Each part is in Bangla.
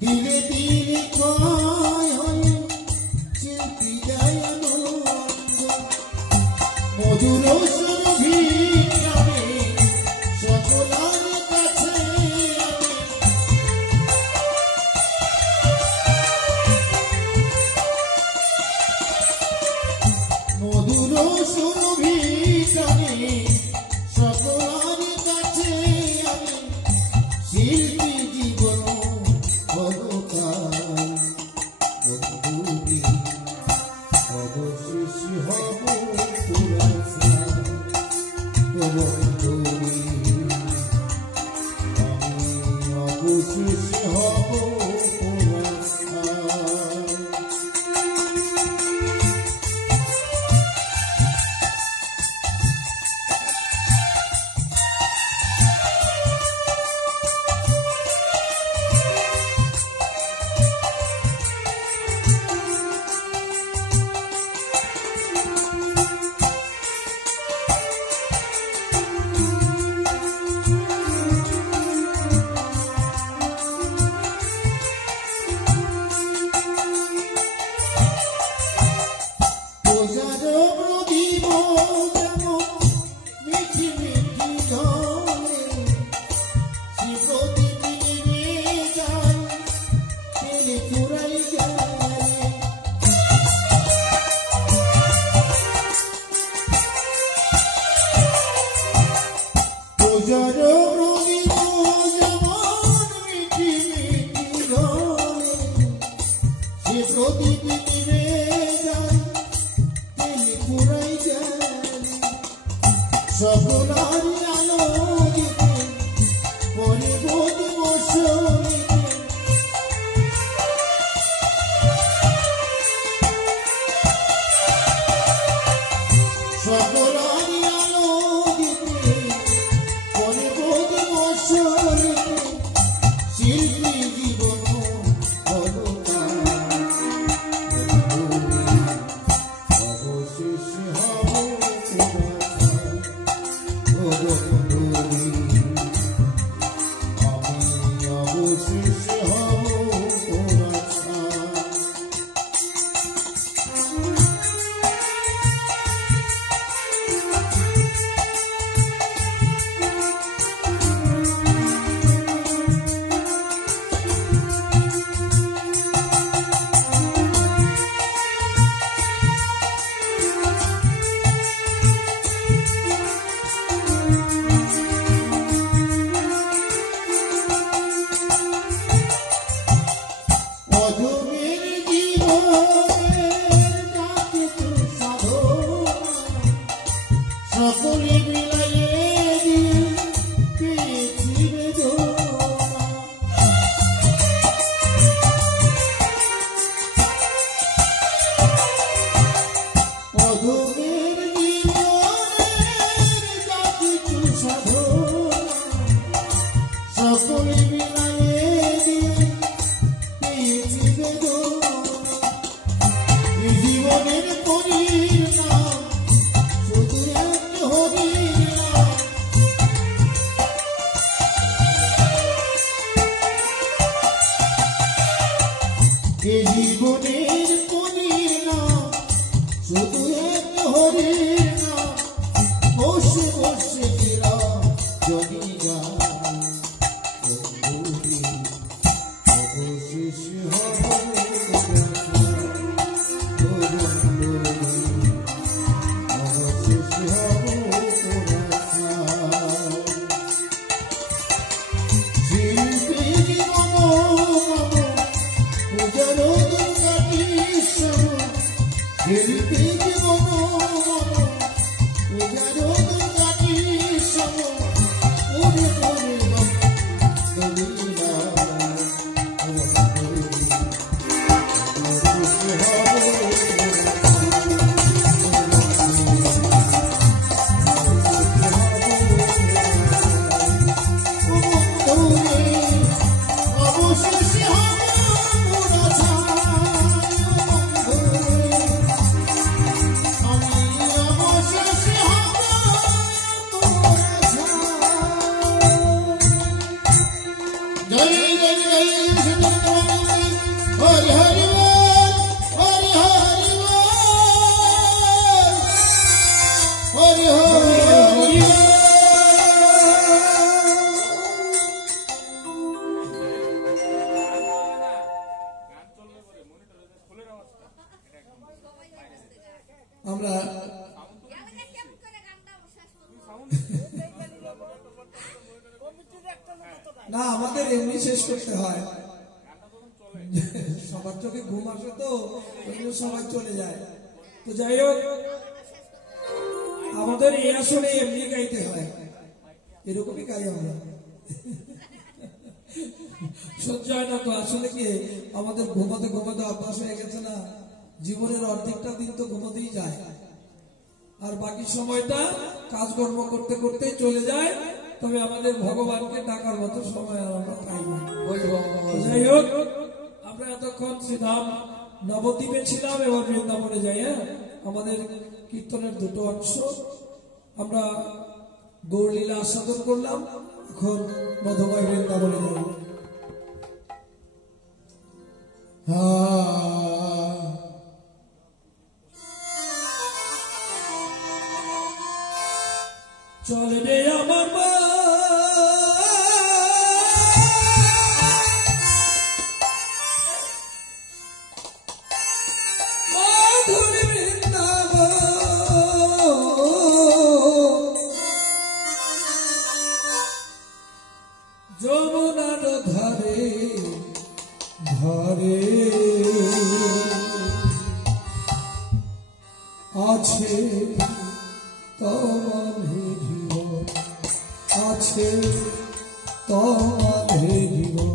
ধীরে ধীরে ক্ষয় হয়ে শিল্পী যায় আনন্দ মধুর সুরভি গানে সকলের কাছে মধুর সুরভি গানে সকলের কাছে আমি শিল্পী জীবন অবশেষ হব অবশেষ হব সকলারি আলোকিতে পরিবোধ বসিতে সকলারি আলোকিতে পরিবোধ বসিতে শিল্পী জীবন অবশেষ হব সকলে মিলাইয়ে দিয়ে পেয়েছি বেদনা অধমের জীবনের যা কিছু সাধনা সকলে মিলাইয়ে দিয়ে পেয়েছি বেদনা এই জীবনের পরিণাম জীবনের পরিণাম শুধু এক হরির নাম বসে বসে দিলাম যদি অবশেষ হব অবশেষ হব শিল্পী জীবন শিল্পী জীবন অবশেষ আমরা না আমাদের এমনি শেষ করতে হয়, সবার চোখে ঘুম আসে তো এগুলো সবাই চলে যায়। তো যাই হোক, আমাদের এই আসলে এমনি গাইতে হয়, এরকমই গাই আমরা। সহ্য হয় না তো, আসলে কি আমাদের ঘুমাতে ঘুমাতে অভ্যাস হয়ে গেছে না, জীবনের অর্ধেকটা দিন তো ঘুমাতেই যায়, আর বাকি সময়টা কাজকর্ম করতে করতে চলে যায়। তবে আমাদের ভগবানকে ডাকার মতো সময় আর আমরা পাই না। যাই হোক, আমরা এতক্ষণ শ্রীধাম নবদ্বীপে ছিলাম, এবার বৃন্দাবনে যাই। হ্যাঁ, আমাদের কীর্তনের দুটো অংশ, আমরা গৌরলীলা আস্বাদন করলাম, এখন মধুময় বৃন্দাবনে যাই। চলে রে আমার মাধুর বৃন্দাবন, যমুনার ধারে ধারে আছে তোমারে জীবন, আছে তোমারে জীবন।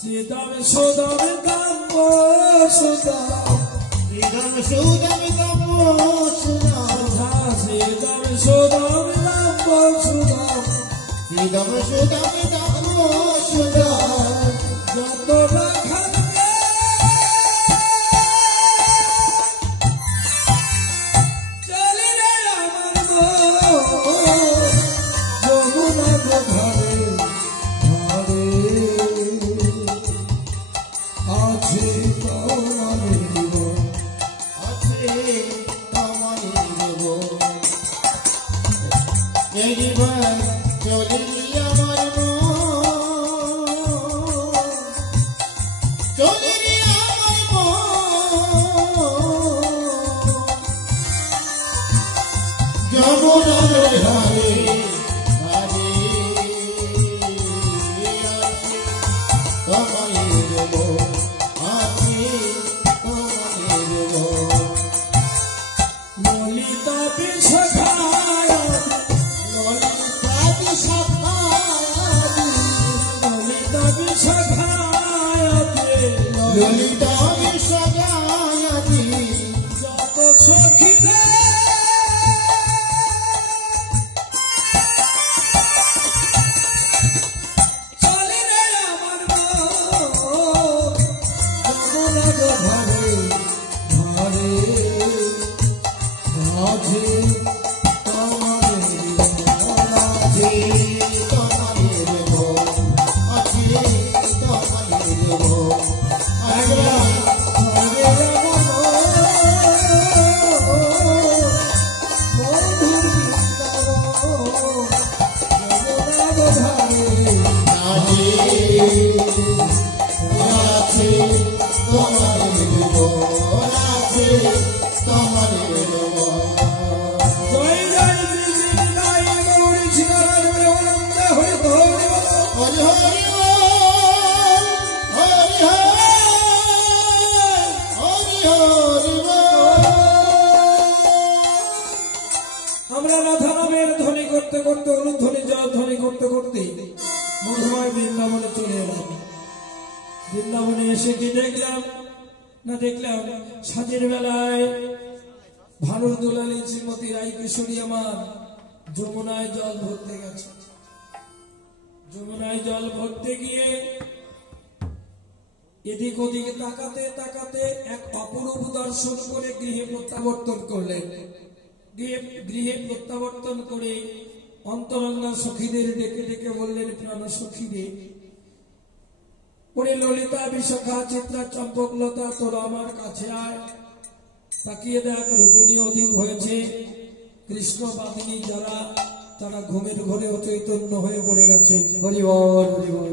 Sidam Sudam Dammo Sudam, Sidam Sudam Dammo Sudam, Sidam Sudam Dammo Sudam, Sidam Sudam Dammo Sudam, Jato Rakhan Chale re amar mo, Yamuna ko dhare dhare আছে তোমারে জীবন, আছে তোমারে জীবন। এইবার চলি আমার মন, চলি আমার মন, যমুনার ধারে ধারে আছে তোমারে জীবন। ললিতা বিশাখায়, ললিতা বিশাখায়, ললিতা বিশাখায়, ললিতা বিশাখায়, যত সখীতে চলে রে আমার মন, যমুনার ধারে ধারে আছে তোমারে জীবন, আছে তোমারে জীবন, আছে তোমারে জীবন। মধুর বৃন্দাবন, যমুনার ধারে আছে তোমারে জীবন, আছে তোমারে জীবন। জয় জয় শ্রী শ্রী নিতাই গৌরী সীতারাম প্রেমানন্দে হরি হরি হরি হরি হরি হরি হরি। আমরা রাধা নামের ধ্বনি করতে করতে, অনুধ্বনি জয় ধ্বনি করতে করতে মধুময় বৃন্দাবনে চলে এসে কি দেখলাম না দেখলাম সাজের বেলায় ভানুর দুলালী শ্রীমতী রায় কিশোরী আমার যমুনায় জল ভরতে গেছে। যমুনায় জল ভরতে গিয়ে এদিক ওদিকে তাকাতে তাকাতে এক অপরূপ দর্শন করে গৃহে প্রত্যাবর্তন করলেন। গৃহে প্রত্যাবর্তন করে অন্তরঙ্গা সখীদের ডেকে ডেকে বললেন, প্রাণ সখীদের, ওরে ললিতা, বিশাখা, চিত্রা, চম্পকলতা, তোরা আমার কাছে আয়। তাকিয়ে দেখ, রজনী অধিক হয়েছে। কৃষ্ণ বাদিনী যারা, তারা ঘুমের ঘরে অচৈতন্য হয়ে পড়ে গেছে। হরি বল, হরি বল।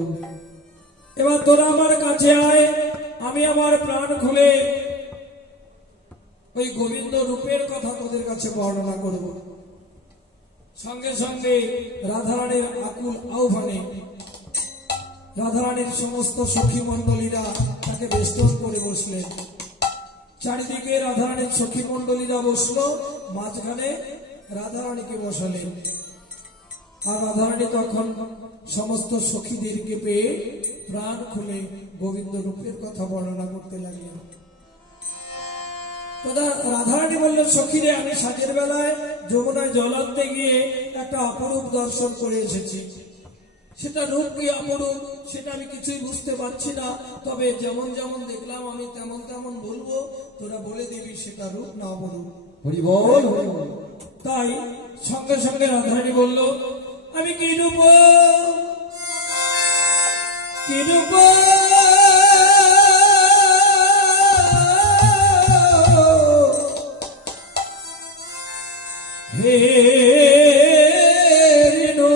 এবার তোরা আমার কাছে আয়, আমি আমার প্রাণ খুলে ওই গোবিন্দ রূপের কথা তোদের কাছে বর্ণনা করব। সঙ্গে সঙ্গে রাধারানীর আকুল আহ্বানে রাধারানীর সমস্ত সখী মণ্ডলীরা তাকে বেষ্টন করে বসলেন। চারিদিকে রাধারানীর সখী মণ্ডলীরা বসলো, মাঝখানে রাধারানীকে বসালেন। আর রাধারানী তখন সমস্ত সখীদেরকে পেয়ে প্রাণ খুলে গোবিন্দ রূপের কথা বর্ণনা করতে লাগলেন। রাধারানী বললেন, সখীরে, আমি সাজের বেলায় যমুনায় জল আনতে গিয়ে একটা অপরূপ দর্শন করে এসেছি। সেটা রূপ কি অপরূপ সেটা আমি কিছুই বুঝতে পারছি না, তবে যেমন যেমন দেখলাম আমি তেমন তেমন বলবো, তোরা বলে দিবি সেটা রূপ না অপরূপ। হরি বল। তাই সঙ্গে সঙ্গে রাধারানী বলল, আমি কি রূপ কি রূপ হে রেণু,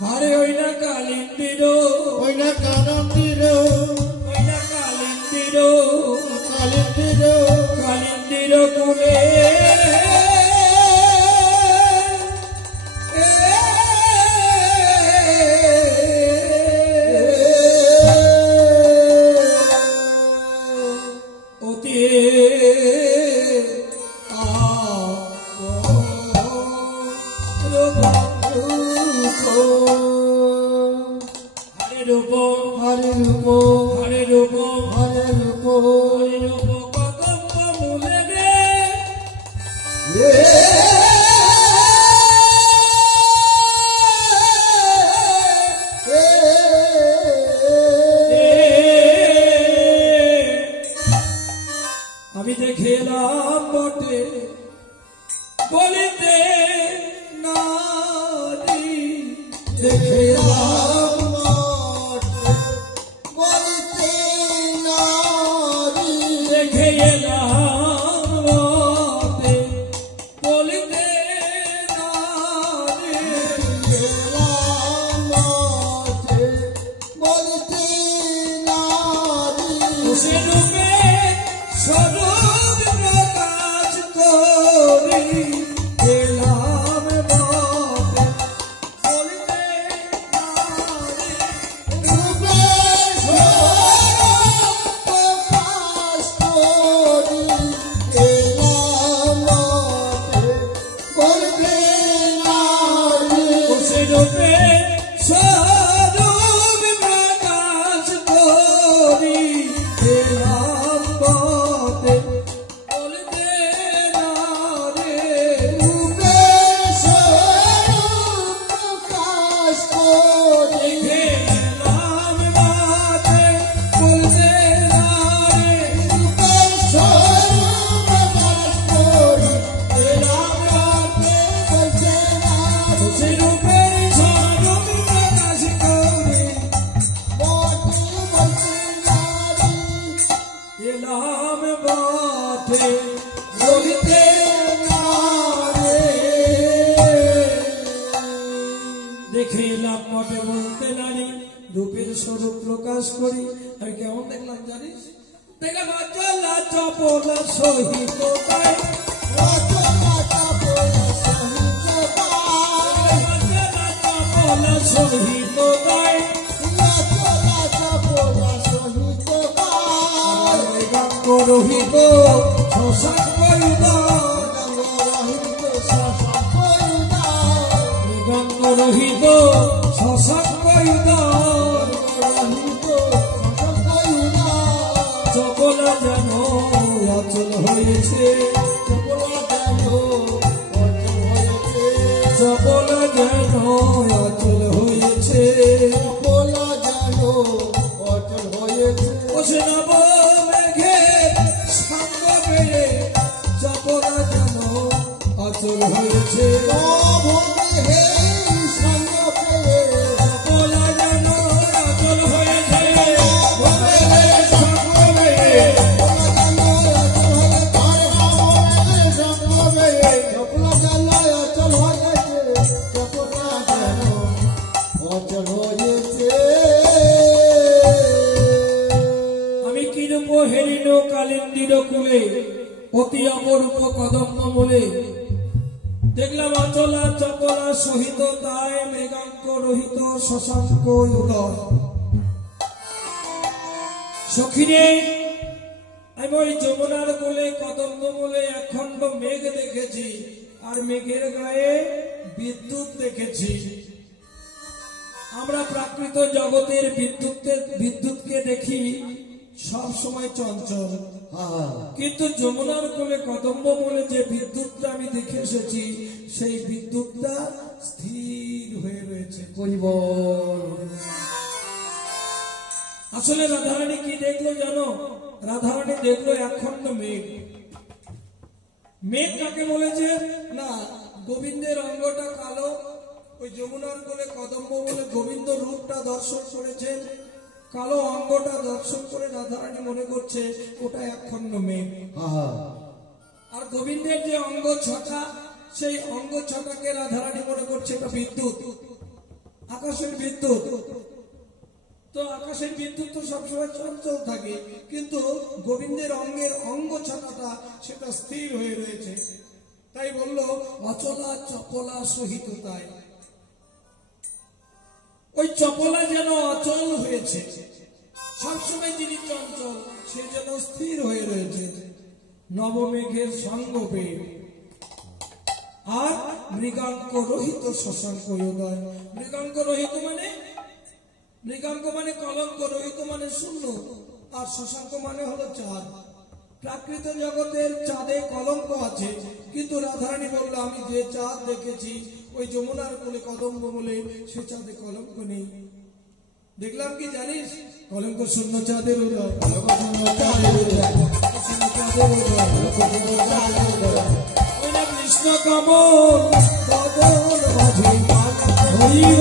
হারে ওই না কালিন্দির, ওই না কানন্দির, ওই না কালিন্দির, কালিন্দির, কালিন্দির কুলে আমি দেখেলাম বটে বলিতে নারী, দেখেলাম বলিতে নারী, দেখে এলাম বটে বলিতে নারী, বলিতে নারী, সে রূপে স্বরূপ প্রকাশ করি এলাম বটে বলিতে নারী, রূপে স্বরূপ প্রকাশ করি এলাম বটে বলিতে নারী, সে রূপে স্বরূপ প্রকাশ করি এলাম বটে বলিতে নারী, রূপে স্বরূপ প্রকাশ করি এলাম বটে বলিতে নারী, রূপে স্বরূপ প্রকাশ করি এলাম বটে বলিতে নারী, সে রূপে স্বরূপ প্রকাশ করি বটে বলিতে নারী, এলাম বটে বলিতে নারী। দেখে এলাম বটে বলতে নারী, রূপের স্বরূপ প্রকাশ করি। আমি কেমন দেখলাম জানিস? দেখে বাচ্চা চপলা সহিত তাই, রচনা চাপলা সহিত পায়, বাচ্চা চপলা সহিত তাই, রচনা চাপলা সহিত পায়, গঙ্গ রহিত শশাঙ্ক উদয়, রহিত শশাঙ্ক উদয়, গঙ্গ রহিত শশাঙ্ক উদয়, হয়েছে, চপলা যেন অচল হয়েছে। ও সে নব মেঘের সঙ্গ পেয়ে চপলা যেন অচল হয়েছে। চপলা যেন অচল হয়েছে, মেঘের সঙ্গ পেয়ে। আমি কিরূপ হেরিল কালিন্দীর কুলে অতি অপরূপ কদম্ব বলে দেখলাম অচলা চপলা সহিত তাই মৃগাঙ্ক রহিত শশাঙ্ক উদয়। সখিরে আমি ওই যমুনার কোলে কদম্ব বলে একখণ্ড মেঘ দেখেছি, আর মেঘের গায়ে বিদ্যুৎ দেখেছি। আমরা প্রাকৃত জগতের বিদ্যুৎকে দেখি সব সময় চঞ্চল, কিন্তু যমুনার কোলে কদম্ব বলে যে বিদ্যুৎটা আমি দেখে এসেছি সেই বিদ্যুৎটা স্থির হয়ে রয়েছে। আসলে রাধারানী কি দেখলো জানো? রাধারানী দেখলো একখণ্ড মেঘ। মেঘ কাকে বলেছে না, গোবিন্দের অঙ্গটা কালো, ওই যমুনার কোলে কদম্ব বলে গোবিন্দ রূপটা দর্শন করেছেন, কালো অঙ্গটা দর্শন করে রাধারানী মনে করছে ওটা একখণ্ড মেঘ। আর গোবিন্দের যে অঙ্গ ছটা, সেই অঙ্গ ছটাকে রাধারানী মনে করছে এটা বিদ্যুৎ, আকাশের বিদ্যুৎ। তো আকাশের বিদ্যুৎ তো সবসময় চঞ্চল থাকে, কিন্তু গোবিন্দের অঙ্গের অঙ্গ ছটাটা সেটা স্থির হয়ে রয়েছে। তাই বলল অচলা চপলা সহিত তাই। ওই চপলা যেন অচল হয়েছে, সবসময় যিনি চঞ্চল সে যেন স্থির হয়ে রয়েছে নবমেঘের সঙ্গ পেয়ে। আর মৃগাঙ্ক রহিত শশাঙ্ক উদয়। মৃগাঙ্ক রহিত মানে, মৃগাঙ্ক মানে কলঙ্ক, রহিত মানে শূন্য, আর শশাঙ্ক মানে হলো চাঁদ। প্রাকৃত জগতের চাঁদে কলঙ্ক আছে, কিন্তু রাধারানী বলল আমি যে চাঁদ দেখেছি ওই যমুনার কোলে কদম্ব বলে সে চাঁদে কলঙ্ক নেই। দেখলাম কি জানিস? কলঙ্ক শূন্য চাঁদের উদয়, কৃষ্ণ কমল বদন মাঝে হরিব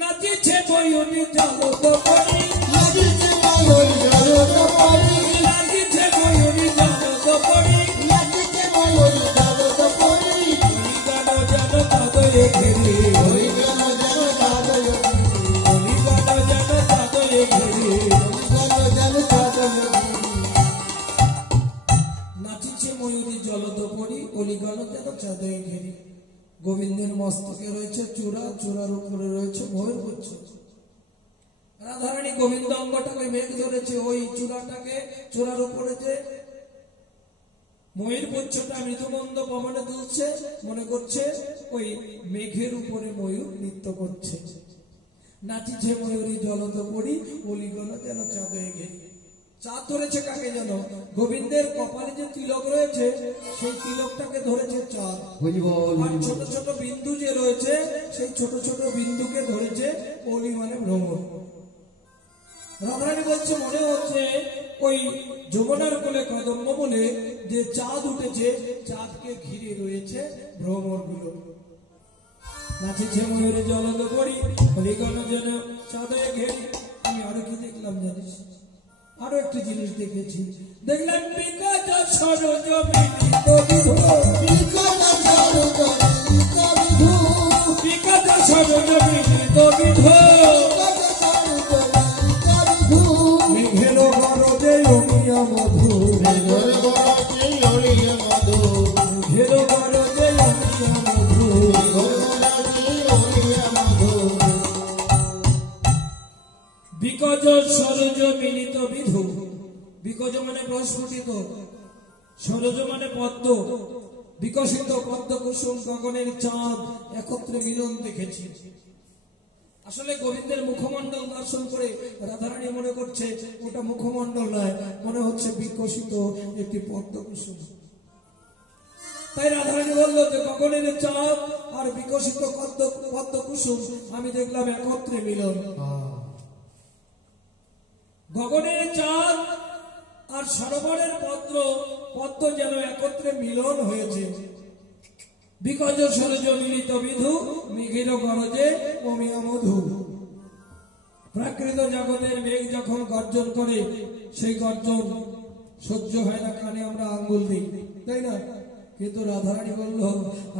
নাচিছে ময়ূরী জলদ পরি, নাচিছে ময়ূরী জলদ পরি, নাচিছে ময়ূরী জলদ পরি, নাচিছে ময়ূরী জলদ পরি। হরি গান যেন চাঁদয়ে ঘেরে, হরি গান যেন চাঁদয়ে ঘেরে, হরি গান যেন চাঁদয়ে ঘেরে, হরি গান যেন চাঁদয়ে ঘেরে। নাচিছে ময়ূরী জলদ পরি, হরি গান যেন চাঁদয়ে ঘেরে। গোবিন্দের মস্তকে রয়েছে চূড়া, চূড়ার উপরে রয়েছে ময়ূর পুচ্ছ। রাধারানী গোবিন্দ অঙ্গটাকে মেঘ ধরেছে, ওই চূড়াটাকে, চূড়ার উপরে যে ময়ূর পুচ্ছটা মৃদুমন্দ পবনে দুলছে, মনে করছে ওই মেঘের উপরে ময়ূর নৃত্য করছে। নাচিছে ময়ূরী জলদ পরি, অলিগণ যেন চাঁদয়ে ঘেরে। চাঁদ ধরেছে কাকে জানো? গোবিন্দের কপালে যে তিলক রয়েছে সেই তিলকটাকে ধরেছে চাঁদ। আর ছোট ছোট বিন্দু যে রয়েছে সেই ছোট ছোট বিন্দুকে ধরেছে অলি মানে ভ্রমর। রাধারানী বলছে মনে হচ্ছে ওই যমুনার কোলে কদম্ব বলে যে চাঁদ উঠেছে, চাঁদকে ঘিরে রয়েছে ভ্রমর গুলো। নাচিছে ময়ূরে জলদ পরি, অলিগণ যেন চাঁদয়ে ঘেরে। আমি আরো কি দেখলাম জানিস? আরো একটি জিনিস দেখেছি, দেখলাম বিকাশ সরোজ মিলিত বিধু, বিকাশ সরোজ মিলিত বিধু, মেঘের গরজে অমিয়া মধু, মেঘের গরজে অমিয়া মধু, বিকজ সরোজ মিলিত বিধু। বিকজ মানে প্রস্ফুটিত, সরোজ মানে পদ্ম, বিকশিত পদ্মকুসুম গগনের চাঁদ একত্রে মিলন দেখেছি। আসলে গোবিন্দের মুখমণ্ডল দর্শন করে রাধারানী মনে করছে ওটা মুখমণ্ডল নয়, মনে হচ্ছে বিকশিত একটি পদ্মকুসুম। তাই রাধারানী বলল যে গগনের চাঁদ আর বিকশিত পদ্মকুসুম আমি দেখলাম একত্রে মিলন। গগনের চাঁদ আর সরোবরের পদ্ম যেন একত্রে মিলন হয়েছে। বিকজ সরজ মিলিত বিধু মেঘের গরজে অমিয়া মধু। প্রাকৃত জগতের মেঘ যখন গর্জন করে সেই গর্জন সহ্য হয় না, কানে আমরা আঙ্গুল দিই, তাই না? কিন্তু রাধারানী বলল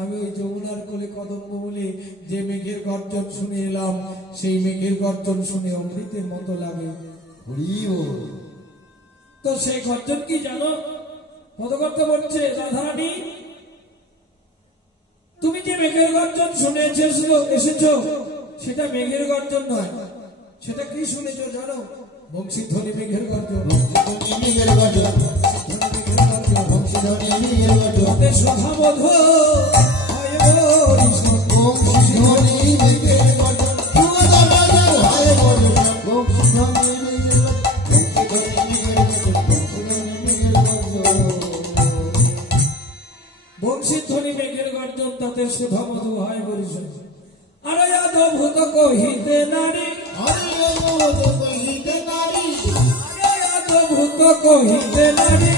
আমি ওই যমুনার কোলে কদম্ব বলে যে মেঘের গর্জন শুনে এলাম, সেই মেঘের গর্জন শুনে অমৃতের মতো লাগে। তো সেই গর্জন কি জানো? পদকর্তা বলছে রাধারানী তুমি যে মেঘের গর্জন শুনে এসেছো সেটা মেঘের গর্জন নয়, সেটা কি শুনেছো জানো? বংশীধ্বনি মেঘের গর্জন। সুধামধু বংশীধ্বনি মেঘের গর্জন, তাতে সুধামধু হয় বরিশন। আরে অদ্ভুত কহিতে নারী, অদ্ভুত কহিতে নারী,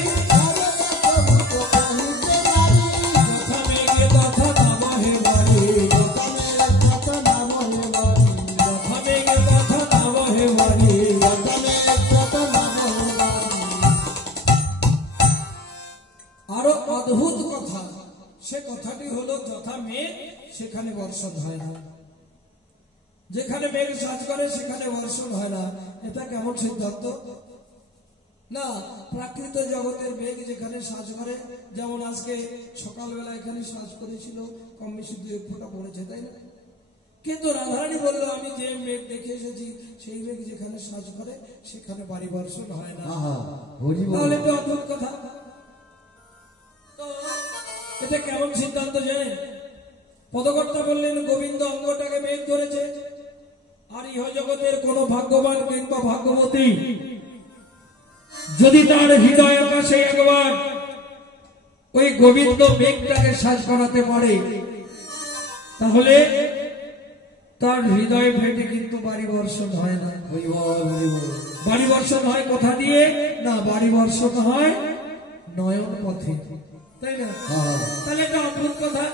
যথা মেঘে তথা নামহে বাড়ি, যথা মেঘে তথা নামহে বাড়ি। আরো অদ্ভুত কথা, সে কথাটি হলো যথা মেঘ সেখানে বর্ষণ হয় না, যেখানে মেঘ সাজ করে সেখানে বর্ষণ হয় না। এটা কেমন সিদ্ধান্ত? না, প্রাকৃত জগতের মেঘ যেখানে সাজ করে, যেমন আজকে সকালবেলা এখানে সাজ করেছিল, কম বেশি 2 ফোঁটা পড়েছে, তাই না? কিন্তু রাধারানী বললো আমি যে মেঘ দেখে এসেছি সেই মেঘ যেখানে সাজ করে সেখানে বাড়ি বর্ষণ হয় না। তাহলে তো অদ্ভুত কথা। তো এটা কেমন সিদ্ধান্ত জানেন? পদকর্তা বললেন গোবিন্দ অঙ্গটাকে মেঘ ধরেছে, আর ইহ জগতের কোন ভাগ্যবান কিংবা ভাগ্যবতী যদি তার হৃদয় আকাশে একবার ওই গোবিন্দ মেঘটাকে সাজ করাতে পারে, তাহলে তার হৃদয় ফেটে কিন্তু বাড়ি বর্ষণ হয় না। বাড়ি বর্ষণ হয় কোথা দিয়ে? না, বাড়ি বর্ষণ হয় নয়ন পথে, তাই না? তাহলে এটা অদ্ভুত কথা।